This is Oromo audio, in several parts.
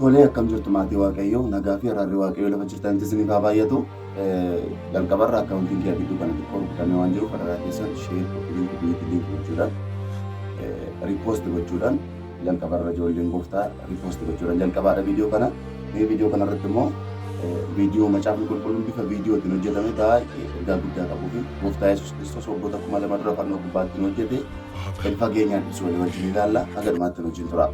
Tolee akkam jirtu maatii Waaqayyoo nagaa fi araarri Waaqayyoo lafa jirtanitti isiniif haa baay'atu. Jalqabarra akkaawuntiin kee bituu kana xiqqoo rukutamee waan jiruuf araraa keessan sheer linkii gochuudhaan riipoost gochuudhaan jalqabarra ijoolleen gooftaa riipoost gochuudhaan jalqabaadha viidiyoo kana. Mee viidiyoo kana irratti immoo viidiyoo macaafni qulqulluun bifa viidiyootiin hojjetame baay'ee ergaa guddaa qabuu fi gooftaa Yesuus Kiristoos waggoota 2000 dura fannoo gubbaatti hojjete gadi fageenyaan ibsu walii wajjin ilaalla haga dhumaatti wajjin tura.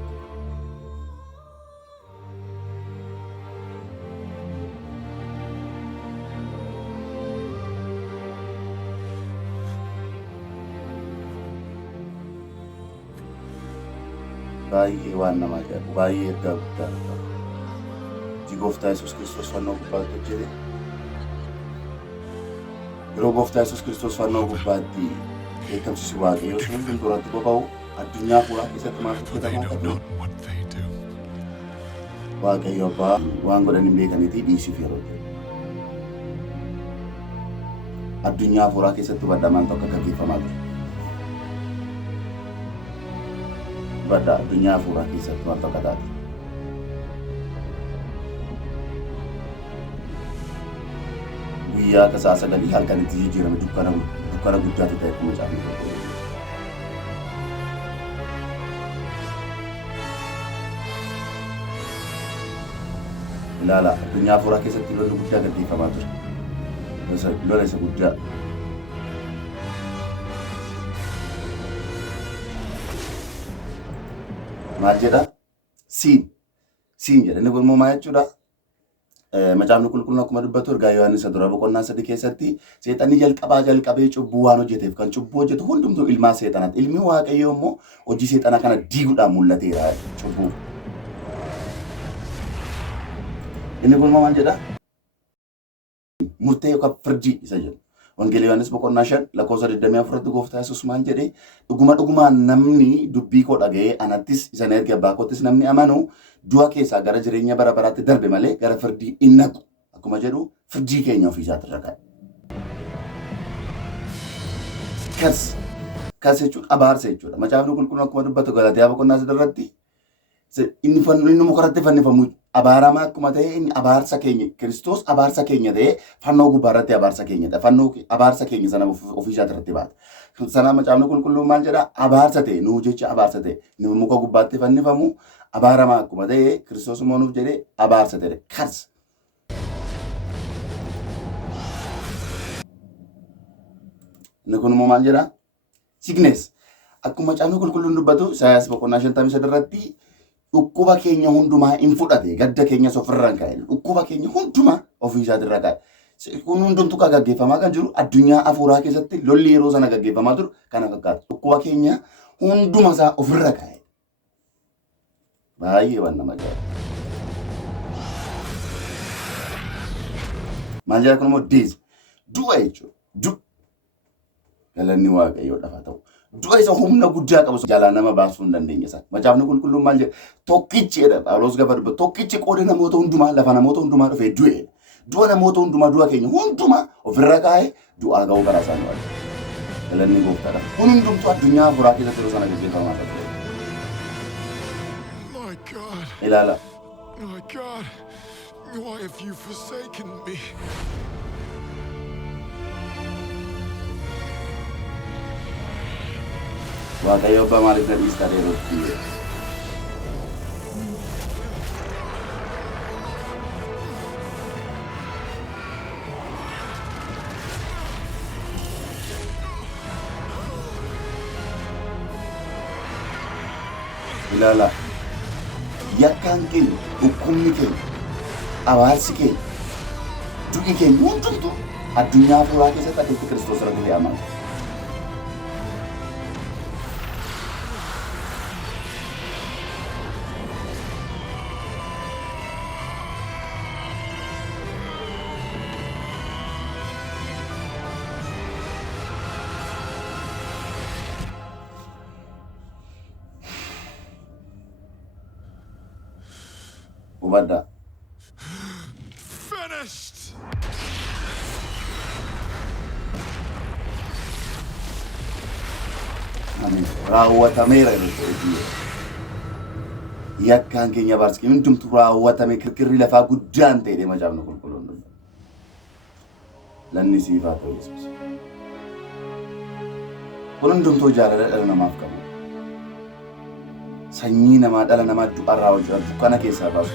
Baay'ee waan nama ajaa'ibu baay'ee ergaa guddaa qaba. Gooftaa Yesuus Kiristoos fannoo gubbaatti hojjete. Yeroo gooftaa Yesuus Kiristoos fannoo gubbaatti beekamsisu Waaqayyoo sun fuulduratti boba'u addunyaa fuulaa keessatti maal hojjetamaa qabu. Waaqayyo abbaa waan godhan hin beekaniitii dhiisiif yeroo addunyaa fuulaa keessatti hubadhamaan tokko gaggeeffamaa ture. Badda addunyaa fuulaa keessatti maal tokko taate. Guyyaa kasaa sagalii halkanitti jijjiirame dukkana guddaatu ta'e akkuma caafni tokko. Ilaala addunyaa fuulaa keessatti lolli guddaa gaggeeffamaa ture. Lola isa guddaa. Maal jedha? Siin jedha. Inni kun immoo maal jechuudha? Macaafni qulqulluun akkuma dubbatu ergaa Yohaannis dura boqonnaa 3 keessatti seexanni jalqabee cubbuu waan hojjeteef kan cubbuu hojjetu hundumtuu ilmaa seexanaati. Ilmi Waaqayyoo immoo hojii seexanaa kana diiguudhaan mul'ateera cubbuu. Inni kun maal jedha? Murtee yookaan firdii isa jedhu. Wangeelii Yohaannis boqonnaa 5 lakkoofsa 24tti gooftaa Yesuus maal jedhee dhugumaan namni dubbii koo dhaga'ee anattis isa erge abbaa koottis namni amanu du'a keessaa gara jireenya bara baraatti darbe malee gara firdii hin naqu. Akkuma jedhu firdii keenya ofii isaatti irra kaa'e. Kas jechuun abaarsa jechuudha. Macaafni qulqulluun akkuma dubbatu Galaatiyaa boqonnaa 3 irratti inni mukarratti fannifamu abaaramaa akkuma ta'e inni abaarsa keenya Kiristoos abaarsa keenya ta'e fannoo gubbaarratti abaarsa keenya ta'e fannoo abaarsa keenya sana ofii isaatti irratti baata. Sana macaafni qulqulluun maal jedha abaarsa ta'e nuu jecha abaarsa ta'e inni muka gubbaatti fannifamu abaaramaa akkuma ta'e Kiristoos immoo nuuf jedhee abaarsa ta'e kars. Inni kun immoo maal jedha sickness akkuma macaafni qulqulluun dubbatu Isaayaas boqonnaa 53 irratti dhukkuba keenya hundumaa hin fudhate gadda keenya ofirra hin kaa'e dhukkuba keenya hundumaa ofii isaatii irra kaa'e. Kun hundumtuu kan gaggeeffamaa kan jiru addunyaa afuuraa keessatti lolli yeroo sana gaggeeffamaa jiru kana fakkaata. Dhukkuba keenya hunduma isaa ofirra kaa'e. Baay'ee waan nama ajaa'ibu. Maal jedha kun immoo du'a jechuudha. Galanni Waaqayyoodhaaf haa ta'u. Du'a isa humna guddaa qabu jalaa nama baasuu hin dandeenye sana. Macaafni qulqulluun maal jedha tokkichi jedha Phaawulos gaafa dubbatu tokkichi qooda namoota hundumaa lafa namoota hundumaa dhufee du'e. Du'a namoota hundumaa du'a keenya hundumaa ofirra kaa'ee du'aa ga'uu karaa isaanii waajjira. Galanni Gooftaadhaaf. Kun hundumtuu addunyaa afuuraa keessatti yeroo sana gaggeeffamaa ture. Ilaala. My God, why have you forsaken me? Waaqayyo abbaa maaliif na dhiistaa dheerotti? Ilaala. Yakkaan keenya, dhukkubni keenya, abaarsi keenya, du'i keenya hundumtuu addunyaa afuuraa keessatti adeemsa Kiristoos irratti fe'amaa. Ubadda. Finished. Amin. Raawwatameera jechuudha. yakkaan keenya baarsikee hundumtu raawwatame kirkirri lafaa guddaan ta'e deema jaabna qulqulluun dhufa. Lanni siif haa ta'u Yesuus. Kun hundumtuu jaalala dhala namaaf qabu. Sanyii namaa dhala namaa du'arraa hojjetan dukkana keessaa baasu.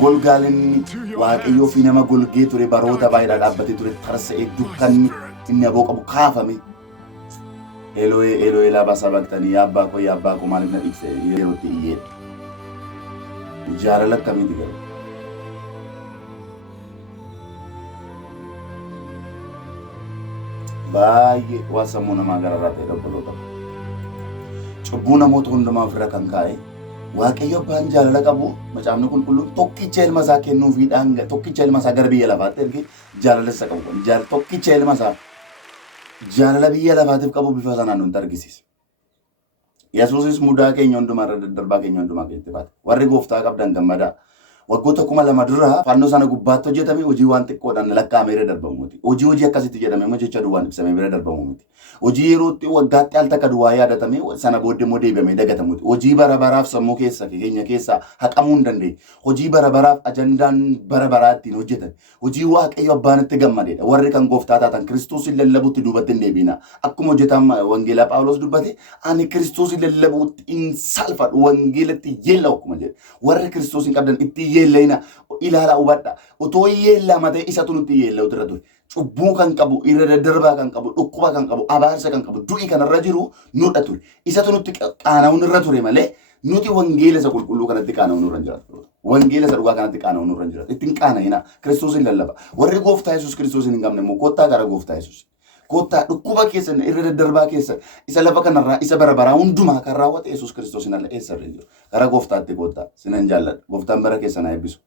Golgaan inni Waaqayyoo fi nama golgee ture baroota baay'ee dhaabbatee ture tarsa'ee dukkanni inni aboo qabu kaafame. Elo'ee Elo'ee lama sabaqtanii yaa abbaa koo maaliif na dhiifte yerootti iyyeedha. Jaalala akkamiiti garuu? Baay'ee waan sammuu namaa gararraa ta'e obboloota. Cubbuu namoota hundumaa ofirra kan kaa'e Waaqayyo abbaan jaalala qabu macaafni qulqulluun tokkicha ilma isaa kennuufiidhaan tokkicha ilma isaa gara biyya lafaatti erge jaalala isa qabu. Tokkicha ilma isaa jaalala biyya lafaatiif qabu bifa sanaan nutti argisiisa. Yesuusis mudaa keenya hundumaa irra daddarbaa keenya hundumaa keessatti baate. Warri gooftaa qabdan gammadaa. Waggoota 2000 dura fannoo sana gubbaatti hojjetame hojii waan xiqqoodhaan lakkaa'amee irra darbamu miti. Hojii akkasitti jedhame jecha duwwaan ibsamee bira darbamu miti. Hojii yerootti waggaatti al takka duwwaa yaadatamee sana booddee immoo deebi'amee dagatamu miti. Hojii bara baraaf sammuu keenya keessaa haqamuu hin dandeenye. Hojii bara baraaf ajandaan bara baraa ittiin hojjetan. Hojii Waaqayyo abbaan itti gammadeedha. Warri kan gooftaa taatan Kiristoosin lallabuutti duubatti hin deebiina. Akkuma hojjetaan wangeelaa Phaawulos dubbate ani Kiristoosin lallabuutti hin salfadhu wangeelatti yeella akkuma jedhe. Warri Kiristoosin qabdan itti yeellayna ilaala hubadha. Otoo yeellaa matee isatu nutti yeella utirra ture. Cubbuu kan qabu, irra daddarbaa kan qabu, dhukkuba kan qabu, abaarsa kan qabu, du'i kanarra jiru nudha ture. Isatu nutti qaana'uun irra ture malee nuti wangeela isa qulqulluu kanatti qaana'uun irra hin jiraatu. Wangeela isa dhugaa kanatti qaana'uun irra hin jiraatu. Ittiin qaana'ina Kiristoosin lallaba. Warri gooftaa Yesuus Kiristoosin hin qabne immoo kottaa gara gooftaa Yesuus. Kottaa dhukkuba keessa irra daddarbaa keessa isa lafa kanarraa isa bara baraa hundumaa kan raawwate Yesuus Kiristoosin alla eessa irra jiru. Gara gooftaatti kottaa sinan jaalladha. Gooftaan bara keessa na eebbisu.